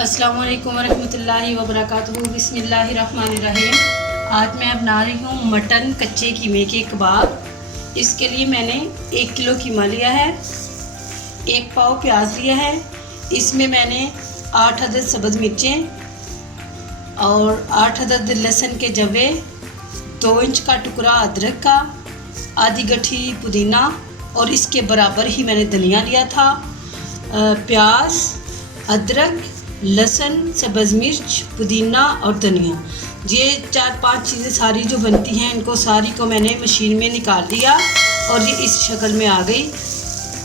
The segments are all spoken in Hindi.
अस्सलाम वालेकुम रहमतुल्लाहि व बरकातुहू। बिस्मिल्लाहिर्रहमानिर्रहीम। आज मैं बना रही हूँ मटन कच्चे कीमे के कबाब। इसके लिए मैंने 1 किलो कीमा लिया है, 1 पाव प्याज लिया है। इसमें मैंने 8 अदद सब्ज़ मिर्चें और 8 अदद लहसुन के जवे, 2 इंच का टुकड़ा अदरक का, आधी गठी पुदीना और इसके बराबर ही मैंने धनिया लिया था। प्याज, अदरक, लहसुन, सब्ज़ मिर्च, पुदीना और धनिया, ये 4-5 चीज़ें सारी जो बनती हैं, इनको सारी को मैंने मशीन में निकाल लिया और ये इस शक्ल में आ गई।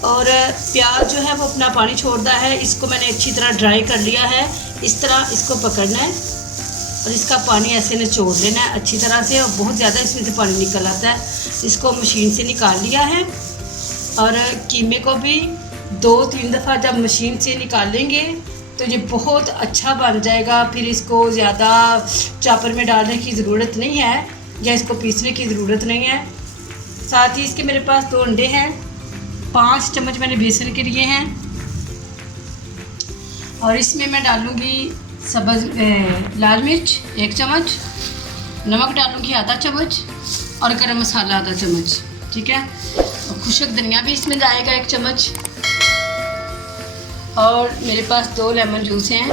और प्याज जो है वो अपना पानी छोड़ता है, इसको मैंने अच्छी तरह ड्राई कर लिया है। इस तरह इसको पकड़ना है और इसका पानी ऐसे निचोड़ लेना है अच्छी तरह से, और बहुत ज़्यादा इसमें से पानी निकल आता है। इसको मशीन से निकाल लिया है और कीमे को भी 2-3 दफ़ा जब मशीन से निकाल लेंगे तो ये बहुत अच्छा बन जाएगा। फिर इसको ज़्यादा चॉपर में डालने की ज़रूरत नहीं है या इसको पीसने की ज़रूरत नहीं है। साथ ही इसके मेरे पास 2 अंडे हैं, 5 चम्मच मैंने बेसन के लिए हैं और इसमें मैं डालूँगी लाल मिर्च 1 चम्मच, नमक डालूँगी आधा चम्मच और गरम मसाला आधा चम्मच, ठीक है। और खुशक धनिया भी इसमें जाएगा 1 चम्मच। और मेरे पास 2 लेमन जूस हैं,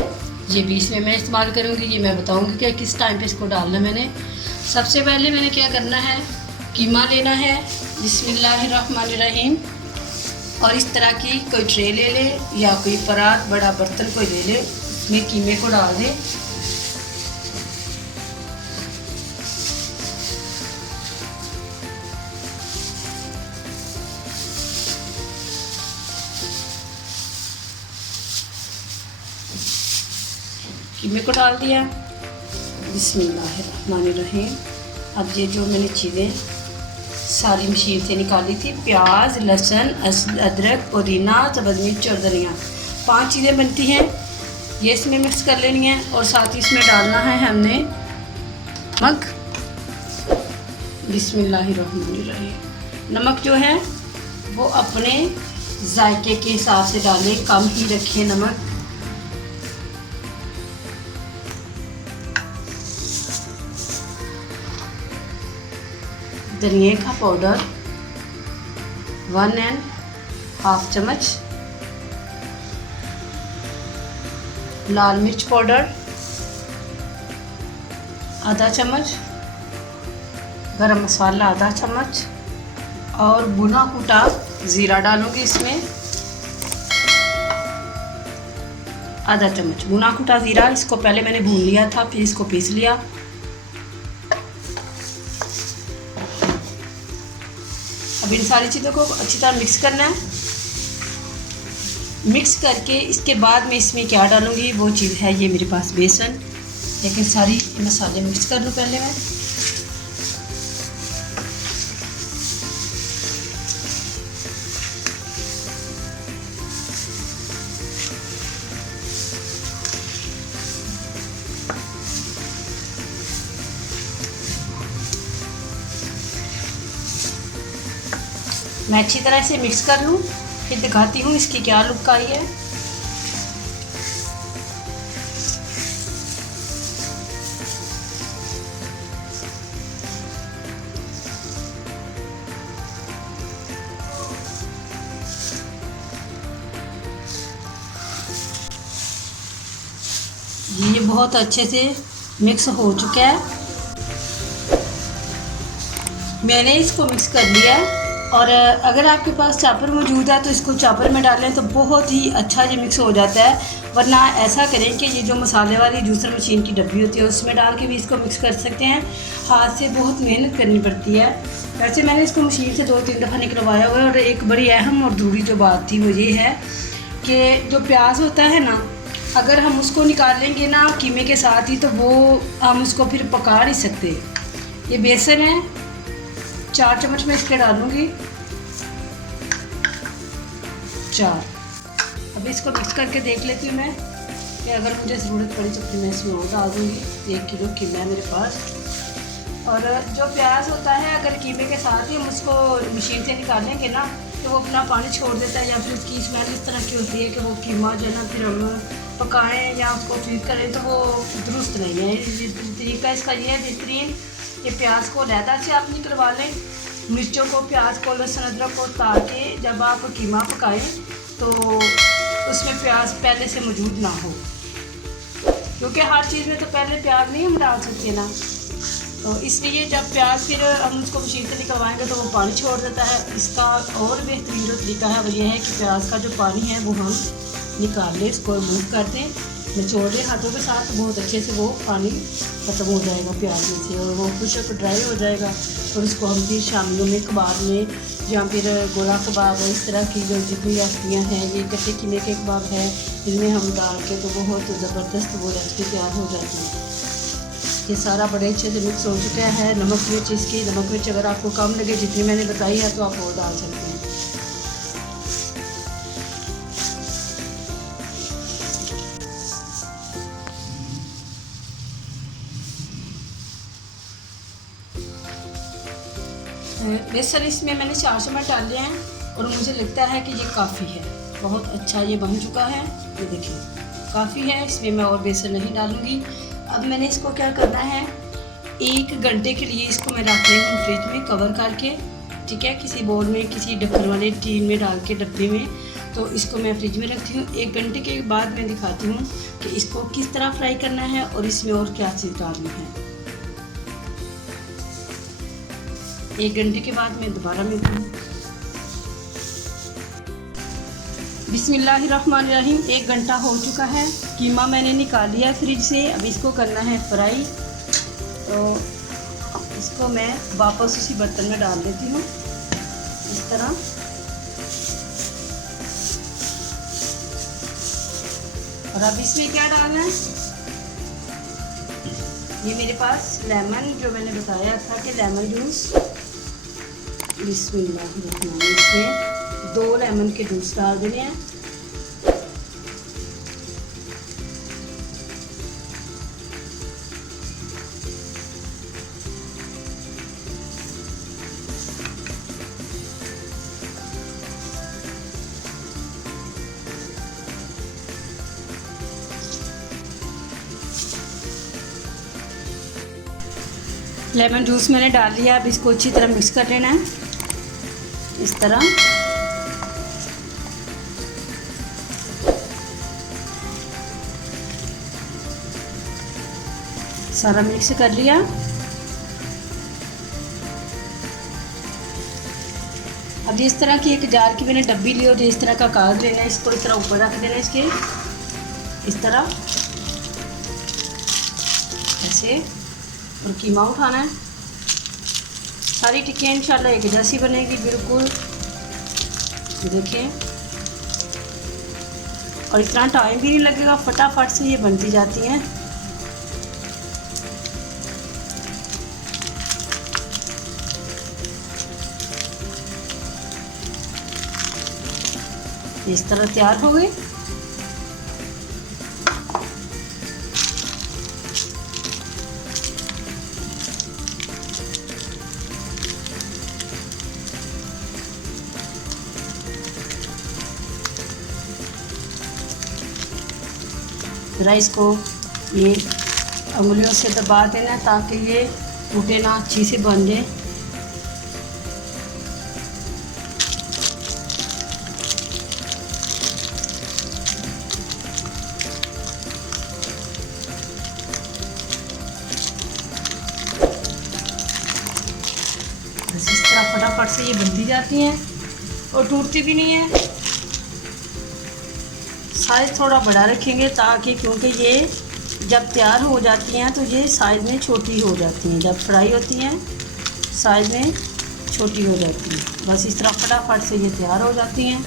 ये भी इसमें मैं इस्तेमाल करूँगी। ये मैं बताऊँगी कि किस टाइम पे इसको डालना। मैंने सबसे पहले मैंने क्या करना है, कीमा लेना है, बिस्मिल्लाहिर्रहमानिर्रहीम। और इस तरह की कोई ट्रे ले ले या कोई परात बड़ा बर्तन कोई ले ले, उसमें कीमे को डाल दे। कीमे को डाल दिया, बिस्मिल्लाहिर्रहमानिर्रहीम। अब ये जो मैंने चीज़ें सारी मशीन से निकाली थी, प्याज, लहसुन, अदरक, पुदीना, सब्ज़ मिर्च और धनिया, 5 चीज़ें बनती हैं, ये इसमें मिक्स कर लेनी है। और साथ ही इसमें डालना है हमने नमक, बिस्मिल्लाहिर्रहमानिर्रहीम। नमक जो है वो अपने जायके के हिसाब से डालें, कम ही रखें नमक। धनिया का पाउडर 1½ चम्मच, लाल मिर्च पाउडर आधा चम्मच, गरम मसाला आधा चम्मच और भुना कूटा ज़ीरा डालूंगी इसमें आधा चम्मच। भुना कूटा ज़ीरा, इसको पहले मैंने भून लिया था, फिर इसको पीस लिया। अब इन सारी चीज़ों को अच्छी तरह मिक्स करना है। मिक्स करके इसके बाद में इसमें क्या डालूँगी वो चीज़ है ये मेरे पास बेसन। लेकिन सारी मसाले मिक्स कर लूँ पहले मैं। मैं अच्छी तरह से मिक्स कर लूँ, फिर दिखाती हूँ इसकी क्या लुक आई है। ये बहुत अच्छे से मिक्स हो चुका है, मैंने इसको मिक्स कर लिया है। और अगर आपके पास चॉपर मौजूद है तो इसको चॉपर में डालें तो बहुत ही अच्छा ये मिक्स हो जाता है। वरना ऐसा करें कि ये जो मसाले वाली जूसर मशीन की डब्बी होती है उसमें डाल के भी इसको मिक्स कर सकते हैं। हाथ से बहुत मेहनत करनी पड़ती है। वैसे मैंने इसको मशीन से 2-3 दफ़ा निकलवाया हुआ है। और एक बड़ी अहम और ज़रूरी जो बात थी वो ये है कि जो प्याज होता है ना, अगर हम उसको निकाल लेंगे ना कीमे के साथ ही, तो वो हम उसको फिर पका नहीं सकते। ये बेसन है, 4 चम्मच मैं इसके डालूँगी, 4। अब इसको मिक्स करके देख लेती हूँ मैं कि अगर मुझे ज़रूरत पड़ी तो फिर मैं इसमें और डाल दूँगी। 1 किलो कीमा है मेरे पास। और जो प्याज होता है अगर कीमे के साथ ही हम उसको मशीन से निकालेंगे ना तो वो अपना पानी छोड़ देता है, या फिर उसकी स्मेल इस तरह की होती है कि वो कीमा जो है ना फिर हम पकाएं या उसको फ्रीज करें तो वो दुरुस्त नहीं है। तरीका इसका ये है बेहतरीन, ये प्याज को लहदा से आप निकलवा लें, मिर्चों को, प्याज को, लहसुन अदरक को तार के जब आप कीमा पकाएं तो उसमें प्याज पहले से मौजूद ना हो, क्योंकि हर चीज़ में तो पहले प्याज नहीं हम डाल सकते ना। तो इसलिए जब प्याज फिर हम उसको मशीन से निकलवाएंगे तो वो पानी छोड़ देता है। इसका और बेहतरीन जो तरीका है वो ये है कि प्याज का जो पानी है वो हम निकाल लें, इसको रिमूव कर दें, निचोड़ लें हाथों के साथ, तो बहुत अच्छे से वो पानी ख़त्म हो जाएगा प्याज में से और वो खुशक ड्राई हो जाएगा। और उसको हम फिर शामियों में, कबाब में या फिर गोला कबाब, इस तरह की जो जितनी रेसिपियाँ हैं, ये कच्चे कीमे के कबाब है, इनमें हम डाल के तो बहुत ज़बरदस्त वो रेसिपी तैयार हो जाती है। ये सारा बड़े अच्छे से मिक्स हो चुका है। नमक मिर्च, इसकी नमक मिर्च अगर आपको कम लगे जितनी मैंने बताई है तो आप वो डाल सकते हैं। बेसन इसमें मैंने 4 चम्मच डाल लिया है और मुझे लगता है कि ये काफ़ी है, बहुत अच्छा ये बन चुका है। ये देखिए काफ़ी है, इसमें मैं और बेसन नहीं डालूँगी। अब मैंने इसको क्या करना है, 1 घंटे के लिए इसको मैं रख रही हूँ फ्रिज में कवर करके, ठीक है, किसी बोल में, किसी ढक्कन वाले टीन में डाल के, डब्बे में। तो इसको मैं फ्रिज में रखती हूँ। 1 घंटे के बाद मैं दिखाती हूँ कि इसको किस तरह फ्राई करना है और इसमें और क्या चीज़ डालनी है। 1 घंटे के बाद मैं दोबारा मिलती हूँ। बिस्मिल्लाहिर्रहमानिर्रहीम। 1 घंटा हो चुका है, कीमा मैंने निकाल लिया है फ्रिज से। अब इसको करना है फ्राई, तो इसको मैं वापस उसी बर्तन में डाल देती हूँ इस तरह। और अब इसमें क्या डालना है, ये मेरे पास लेमन, जो मैंने बताया था कि लेमन जूस, बिस्मिल्लाहिर्रहमानिर्रहीम, इसमें 2 लेमन के जूस डाल देने हैं। लेमन जूस मैंने डाल लिया। अब इसको अच्छी तरह मिक्स कर लेना है इस तरह। सारा मिक्स कर लिया। अब इस तरह की एक जार की मैंने डब्बी ली और इस तरह का कागज लेना है, इसको इस तरह ऊपर रख देना है इसके, इस तरह ऐसे, और कीमा उठाना है। सारी टिक्कियाँ इंशाल्लाह एक जैसी बनेगी बिल्कुल, देखें, और इतना टाइम भी नहीं लगेगा, फटाफट से ये बनती जाती हैं। इस तरह तैयार हो गई। ज़रा इसको ये उंगलियों से दबा देना ताकि ये टूटे ना, अच्छी से बन जाए। बस इस तरह फटाफट से ये बनती जाती हैं और टूटती भी नहीं है। साइज़ थोड़ा बड़ा रखेंगे ताकि, क्योंकि ये जब तैयार हो जाती हैं तो ये साइज़ में छोटी हो जाती हैं, जब फ्राई होती हैं साइज़ में छोटी हो जाती हैं। बस इस तरह फटाफट से ये तैयार हो जाती हैं।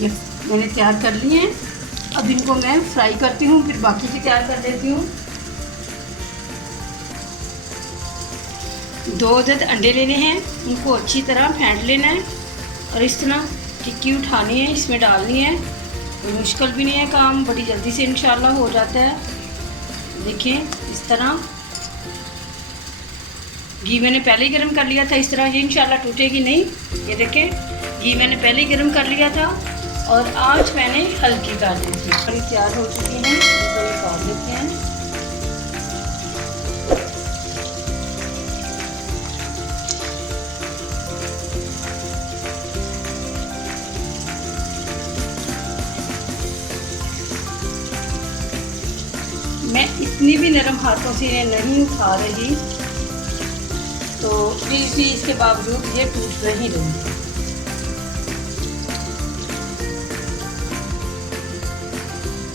ये मैंने तैयार कर लिए हैं। अब इनको मैं फ्राई करती हूँ, फिर बाकी की तैयार कर देती हूँ। 2 अदद अंडे लेने हैं, उनको अच्छी तरह फेंट लेना है और इस तरह टिक्की उठानी है, इसमें डालनी है कोई मुश्किल भी नहीं है, काम बड़ी जल्दी से इंशाल्लाह हो जाता है। देखें इस तरह घी मैंने पहले ही गर्म कर लिया था, इस तरह ये इंशाल्लाह टूटेगी नहीं। ये देखें घी मैंने पहले ही गर्म कर लिया था और आज मैंने हल्की कर दी थी। बड़ी तैयार हो चुकी हैं, इसको निकाल लेते हैं। मैं इतनी भी नरम हाथों से इन्हें नहीं उठा रही, तो फिर भी इसके बावजूद ये टूट नहीं रही।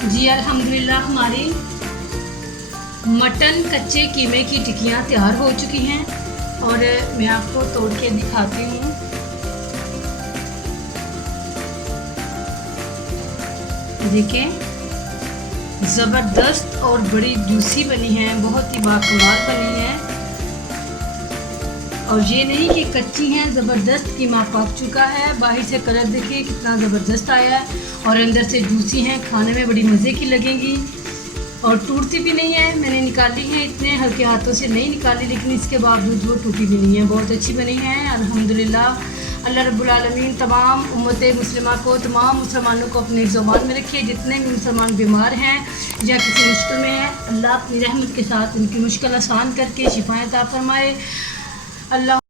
जी अल्हम्दुलिल्लाह हमारी मटन कच्चे कीमे की टिक्कियाँ तैयार हो चुकी हैं और मैं आपको तोड़ के दिखाती हूँ। देखें ज़बरदस्त और बड़ी जूसी बनी है, बहुत ही बाकमाल बनी है। और ये नहीं कि कच्ची हैं, ज़बरदस्त कीमा पक चुका है। बाहर से कलर देखिए कितना ज़बरदस्त आया है और अंदर से जूसी हैं, खाने में बड़ी मज़े की लगेंगी और टूटती भी नहीं है। मैंने निकाली है, इतने हल्के हाथों से नहीं निकाली, लेकिन इसके बावजूद वो टूटी भी नहीं है, बहुत अच्छी बनी है अल्हम्दुलिल्लाह। अल्लाह रब्बुल आलमीन तमाम उम्मत मुस्लिमा को, तमाम मुसलमानों को अपने ज़ुबान में रखिए। जितने भी मुसलमान बीमार हैं या किसी मुश्किल में हैं, अल्लाह अपनी रहमत के साथ उनकी मुश्किल आसान करके शिफाएं अता फरमाए। अल्लाह